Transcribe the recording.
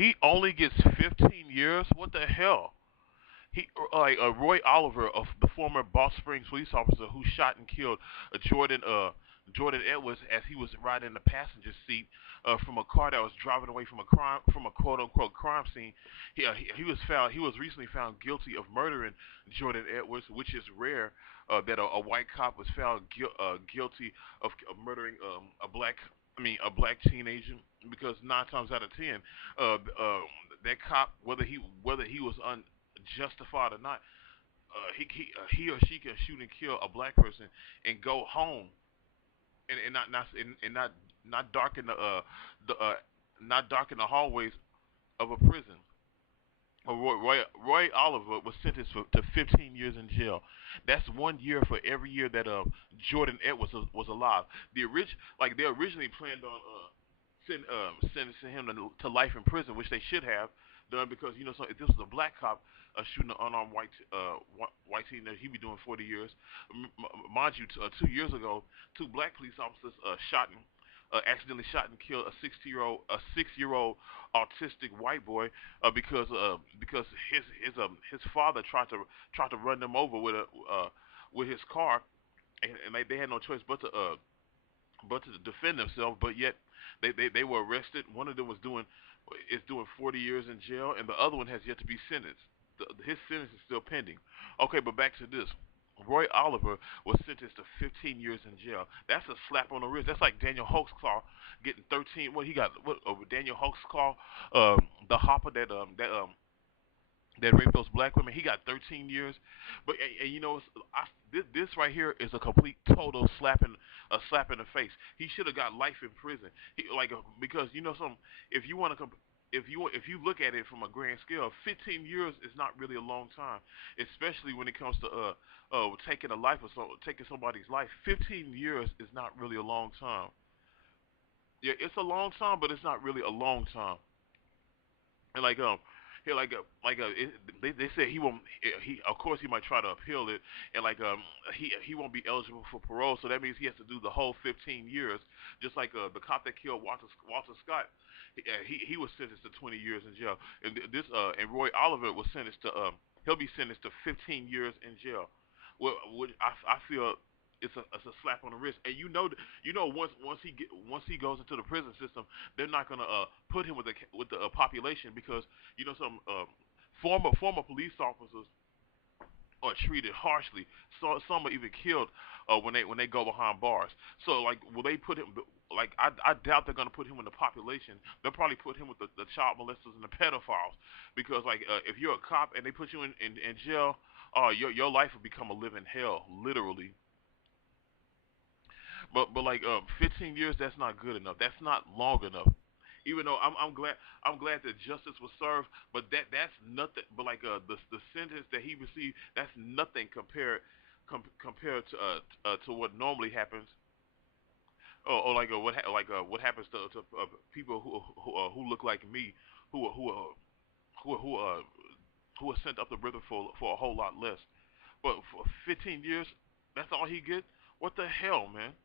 He only gets 15 years. What the hell? He Roy Oliver, of the former Ball Springs police officer who shot and killed Jordan Edwards as he was riding in the passenger seat from a car that was driving away from a quote unquote crime scene. He was recently found guilty of murdering Jordan Edwards, which is rare that a white cop was found guilty of murdering a black teenager, because 9 times out of 10, that cop, whether he was justified or not, he or she can shoot and kill a black person and go home, and not darken the not darken the hallways of a prison. Roy Oliver was sentenced to 15 years in jail. That's 1 year for every year that Jordan Edwards was alive. They originally planned on sentencing him to life in prison, which they should have done, because so if this was a black cop shooting an unarmed white teenager, he'd be doing 40 years. Mind you, 2 years ago, two black police officers accidentally shot and killed a 6-year old autistic white boy because his father tried to run them over with his car, and they had no choice but to defend themselves. But yet they were arrested. One of them is doing 40 years in jail, and the other one has yet to be sentenced. His sentence is still pending. Okay, but back to this. Roy Oliver was sentenced to 15 years in jail. That's a slap on the wrist. That's like Daniel Hoaxclaw getting 13. What he got? What Daniel Hoaxclaw, the hopper that raped those black women. He got 13 years. But and this right here is a complete total slap in the face. He should have got life in prison. Because some if you want to if you look at it from a grand scale, 15 years is not really a long time, especially when it comes to taking somebody's life. 15 years is not really a long time. Yeah, it's a long time, but it's not really a long time. And he they said he won't. He Of course he might try to appeal it, and he won't be eligible for parole. So that means he has to do the whole 15 years, just like the cop that killed Walter Scott. He was sentenced to 20 years in jail, and and Roy Oliver was sentenced to he'll be sentenced to 15 years in jail. I feel it's a slap on the wrist, and once he goes into the prison system, they're not gonna put him with the population, because some former police officers are treated harshly. So some are even killed when they go behind bars. So will they put him? I doubt they're gonna put him in the population. They'll probably put him with the child molesters and the pedophiles, because if you're a cop and they put you in jail, your life will become a living hell, literally. But 15 years, that's not good enough. That's not long enough. Even though I'm glad that justice was served, but that's nothing. But the sentence that he received, that's nothing compared to what normally happens, what happens to people who look like me, who are- who are- who are- who are who are sent up the river for a whole lot less. But for 15 years, that's all he get. What the hell, man?